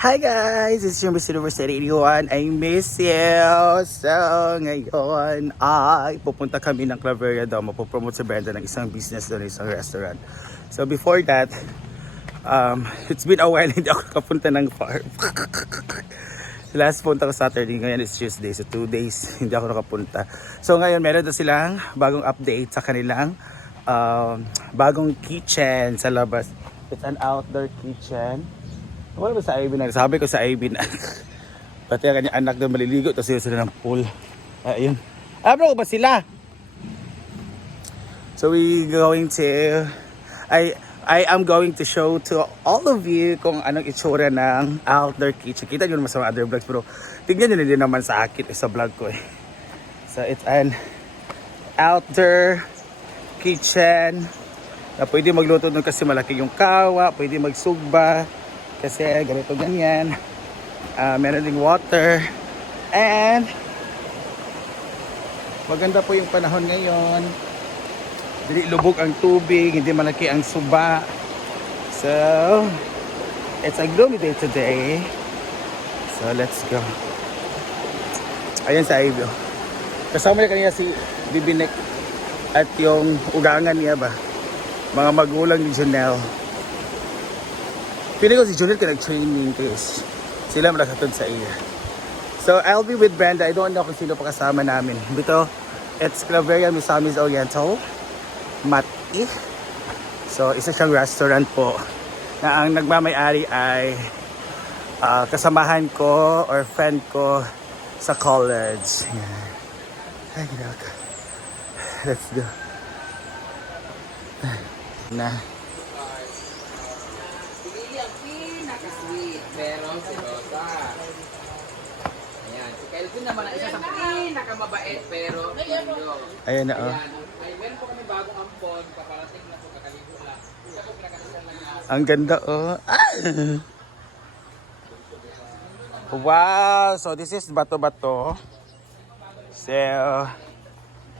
Hi guys! It's your Mr. Universe 81. I miss you! So, ngayon ay pupunta kami ng Claveria daw. Mapopromote si Brenda ng isang business doon, isang restaurant. So, before that, um, it's been a while hindi ako nakapunta ng farm. Last punta ko Saturday, ngayon is Tuesday. So, two days hindi ako nakapunta. So, ngayon meron na silang bagong update sa kanilang um, bagong kitchen sa labas. It's an outdoor kitchen. Wala ba sa Ivy na? Sabi ko sa Ivy na. Pati ang kanyang anak doon maliligo. Tapos sila ng pool. Ayun. Ah, bro, ba sila? So we going to... I I am going to show to all of you kung anong itsura ng outdoor kitchen. Kita nyo naman sa mga other vlogs. Pero tignan nyo na din naman sa akin eh, sa vlog ko eh. So it's an outdoor kitchen na pwede magluto doon kasi malaki yung kawa, pwede magsugba kasi ganito ganyan. Ah, meron ding water and maganda po yung panahon ngayon. Dili lubog ang tubig, hindi malaki ang suba. So, it's a gloomy day today. So, let's go. Ayan sa Ivy. Kasama niya kanina si Bibinek at yung ugangan niya ba. Mga magulang ni Janelle. Pili ko si Junel ka nag-training guys. Sila malakatod sa iya. So I'll be with Brenda. I don't know kung sino pa kasama namin. Dito, it's Claveria Misamis Oriental. Mati. So isa siyang restaurant po na ang nagmamayari ay ah, kasamahan ko or friend ko sa college. Yan. Ay, ginaka. Let's go. Na. Pinili ang pinaka-sweet, pero si Rosa. Kelvin naman ang isa sa pinakamabait, pero lindo. Ayan na oh. Ay meron po kami bagong ampon, paparating na po kakaligo lang. Isa po pinakasisan lang niya. Ang ganda oh. Ah! Wow! So this is bato-bato. So,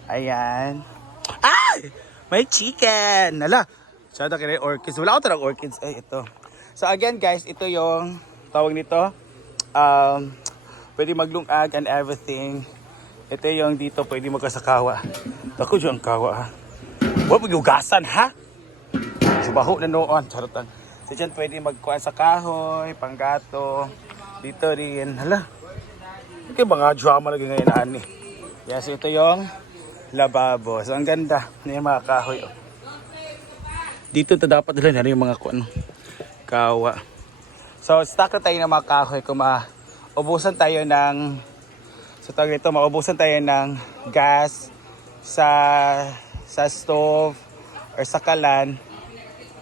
ayan. Ay! May chicken! Hala! Shout out kay orchids. Wala ko talagang orchids. Ay, ito. So again guys, ito yung tawag nito. Um, pwede maglungag and everything. Ito yung dito pwede magkasakawa. Ako dyan kawa ha. Huwag magyugasan ha! Subaho na noon. Charutan. So dyan pwede magkuhan sa kahoy, panggato. Dito rin. Hala. Okay, mga drama lagi ngayon ani. Yes, ito yung lababo. So ang ganda na yung mga kahoy. Oh. Dito to dapat nila na yung mga kuan. Kawa. So stock na tayo ng mga kahoy kung maubusan tayo ng sa tawag nito, maubusan tayo ng gas sa sa stove or sa kalan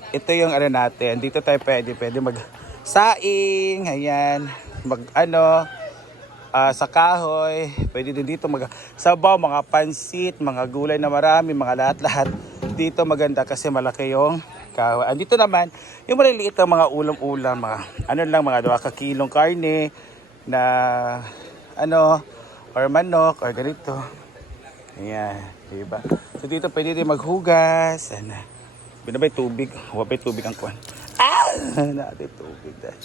ito yung ano natin. Dito tayo pwede, pwede mag saing, ayan, mag ano, ah, sa kahoy, pwede din dito mag sabaw, mga pansit, mga gulay na marami, mga lahat-lahat. Dito maganda kasi malaki yung kahoy. Andito naman, yung maliliit na mga ulam-ulam, mga ano lang, mga 2 kilong karne na ano, or manok, or ganito. Ayan, diba? So dito pwede din maghugas, ano, Binabay tubig. Wabay tubig ang kuhan. Ah! Natin tubig dahil.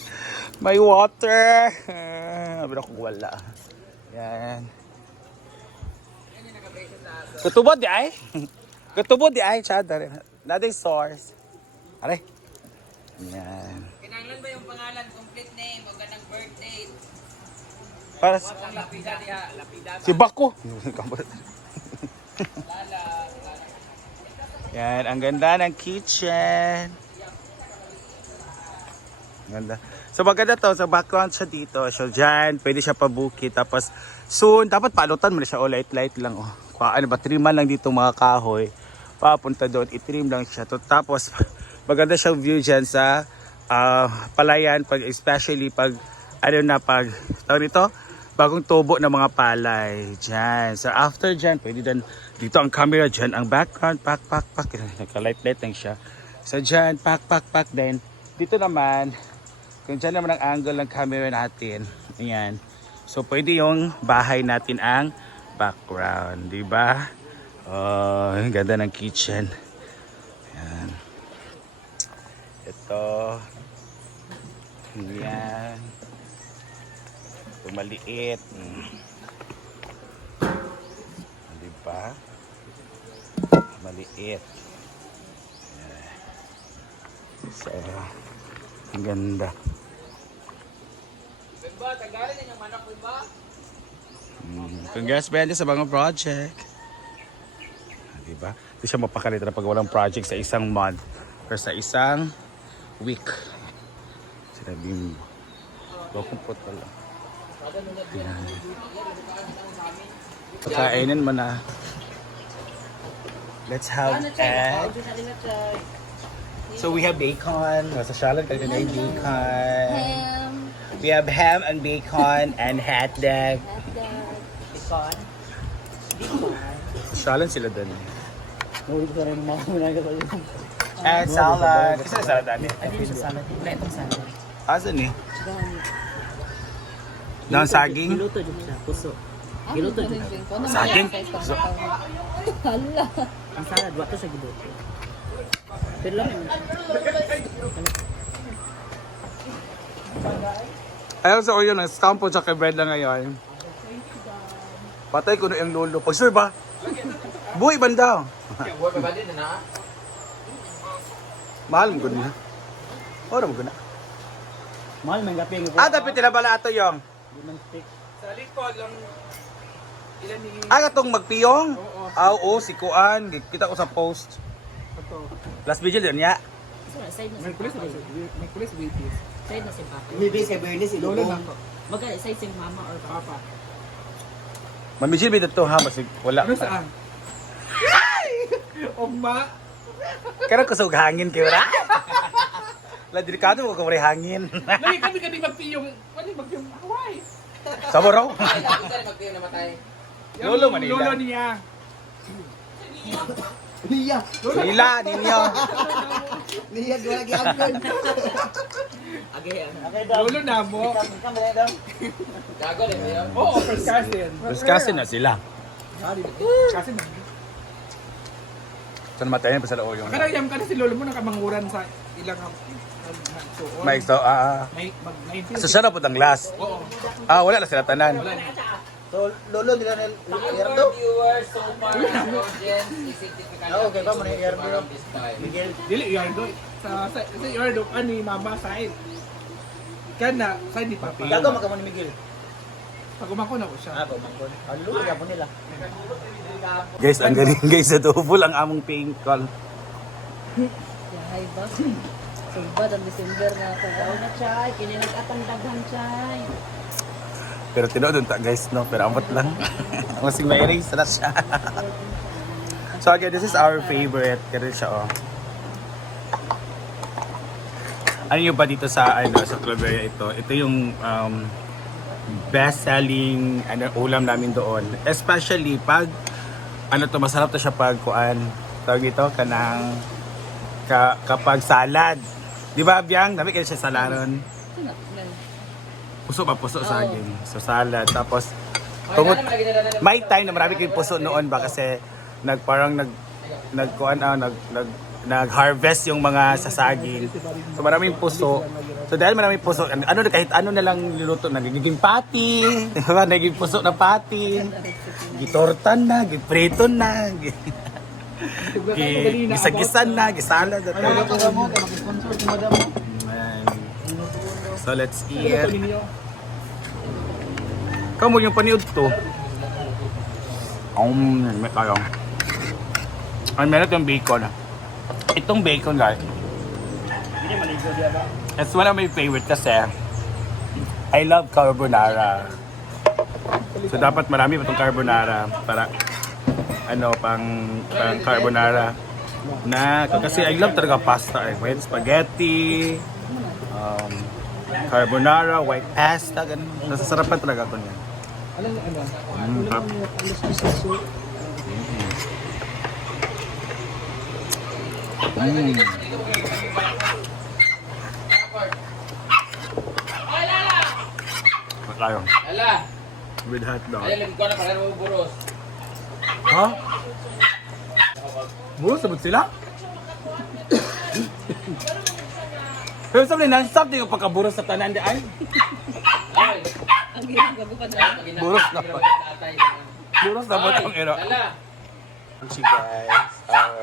May water! Ah, Pero kung wala. Yan. Katubod di ay? Katubod di ay, chad. Natin source. Are. Yan. Kinanglan ba yung pangalan, complete name, o ganang birth date? Para sa... Si Bako. Yan, ang ganda ng kitchen. Ganda. So maganda to, sa background siya dito. So dyan, pwede siya pabukit. Tapos soon, dapat palutan mo na siya. O light-light lang. Oh. Kuha, ano ba, triman lang dito mga kahoy. Papunta doon, itrim lang siya. To, tapos maganda siyang view dyan sa ah, palayan. Pag, especially pag, ano na, pag, tawag nito, bagong tubo ng mga palay. Dyan. So after dyan, pwede din dito ang camera dyan, ang background, pak, pak, pak. Nagka-light-light lang siya. So dyan, pak, pak, pak. Then, dito naman, kung dyan naman ang angle ng camera natin, ayan. So pwede yung bahay natin ang background, di ba? Oh, ang ganda ng kitchen. Ayan. Ito. Yan. Ito maliit. Mm. Di ba? Maliit. So, ang ganda. Bimba, tagalin niyo yung manok, Bimba. Mm. Congrats, Benji, sa mga project. Ah, Diba? Hindi siya mapakalita na pag walang project sa isang month or sa isang week. Sinabi mo. Bakong po tala. Yan. Pagkainin mo na. Let's have egg. So we have bacon. Nasa shalan ka na yung bacon. Ham, We have ham and bacon and hot dog. hotdog. Shalan sila dun. Nahuli ko rin mga muna ka pala. And salad. Kasi salad dami. Ano yung salad? Wala itong salad. Asan eh? Nang saging? Giluto dyan siya, puso. Ano Giluto ba ko? Ano Saging? ba yung so, Hala. Ang salad, wato siya giluto. Pero lang. Ayaw sa oyo na scam po sa bread lang ngayon. Patay ko na yung lolo. Pag sir ba? Buhay banda. Yung boy, ba din na? Mahal mo ko na. Ora mo ko na. Mahal man gapi ang Ah, dapat tinabala ato yung. Limang stick. Sa likod lang. Ilan ni... Ah, katong magpiyong? Ah, oo, si Kuan. Kita ko sa post. Last video din niya. Side na si May pulis Papa. na May pulis babies. Side na si Papa. Bibis kay Bernie si Lolo Lolo. lang. Maga, side si Mama or Papa. Mamijil ba dito ha? Masig wala. Ano saan? Oma! Kaya ko sa hangin kayo ra. La delikado ko kung hangin. Lagi kami kani magpiyong... Yung magpiyong Hawaii? Sabo raw. Lagi. Lolo Manila. Lolo niya. Niya. Nila ninyo. Niya wala gyapon. Agay, ano? Lolo na mo. Gago yun? Oo, first cousin. Tapos kasi na sila. Kasi na. Saan matayin pa sa loob yung... Karayam ka na si Lolo mo nakamanguran sa ilang suon. May so, ah, May mag so siya na po ang last. Oo. Ah, wala na sila tanan. So Lolo nila na Yardo. viewers so far, audience is significant. Ah, okay ba, this time. Miguel. Dili Yardo. Sa sa, sa Yardo ani mama side. Kana side ni Papa. Gago magkamo ni Miguel. Pag umako na ko siya. Ah, pamangkon. Ah, Lolo gyapon nila. Guys, ang galing guys sa double ang among pink call. Yahay ba? Sugba, ang December na ako. Gaw na chay, kininag-atang daghan chay. Pero tinood ta guys, no? Pero amot lang. Masing may erase na siya. so again, this is our favorite. Kaya siya, oh. Ano yung ba dito sa ano sa Claveria ito? Ito yung um, best-selling ano, ulam namin doon. Especially pag ano to masarap to siya pag kuan tawag dito kanang ka, kapag salad. Di ba, Biang? Dami kayo siya salaron. Puso pa, puso sa akin. So salad. Tapos, tungod, may time na marami kayong puso noon ba kasi nag parang nag nagkuan ah, nag nag nag-harvest yung mga sasaging. So maraming puso. So dahil maraming puso, ano ano kahit ano na lang niluto na nagiging pati, di ba? Naging puso na pati. Gitortan na, giprito na, gi- gi- gisagisan na, gisalad at Ano. Ayan. So let's eat. Kamu yung paniod to. Um, may kayo. Ay, meron yung bacon. Itong bacon, guys. Hindi maligo diya ba? It's one of my favorite kasi I love carbonara. So dapat marami pa itong carbonara para ano pang pang carbonara na kasi I love talaga pasta eh. May spaghetti, um, carbonara, white pasta, ganun. Nasasarapan talaga ako niyan. Alam mo ano? Mm, tap. Mm. Tayo? Ala, With hot dog. alam ko na para mo buros. Ha? Buro, sabot sila? Pero sabi na, non-stop din yung pagkaburos sa tanan di ay. Ang gagupan na. Buros na po. Buros na po itong iro. Ang si guys, our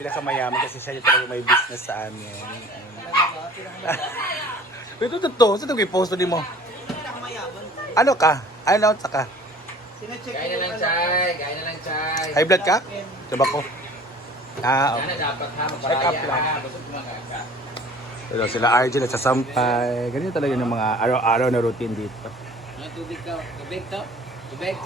pinakamayaman kasi siya yung talagang may business sa amin. Ito totoo, sa ito post din mo. Ano ka? Ano sa ka? Gaya na lang, Chay. Gaya na lang, Chay. High blood ka? Diba ko? Ah, Sana okay. dapat ha, Check up lang. Ito sila Arjun at sa Sampay. Ganyan talaga yung mga araw-araw na routine dito. Ano tubig ka? Tubig to? Tubig?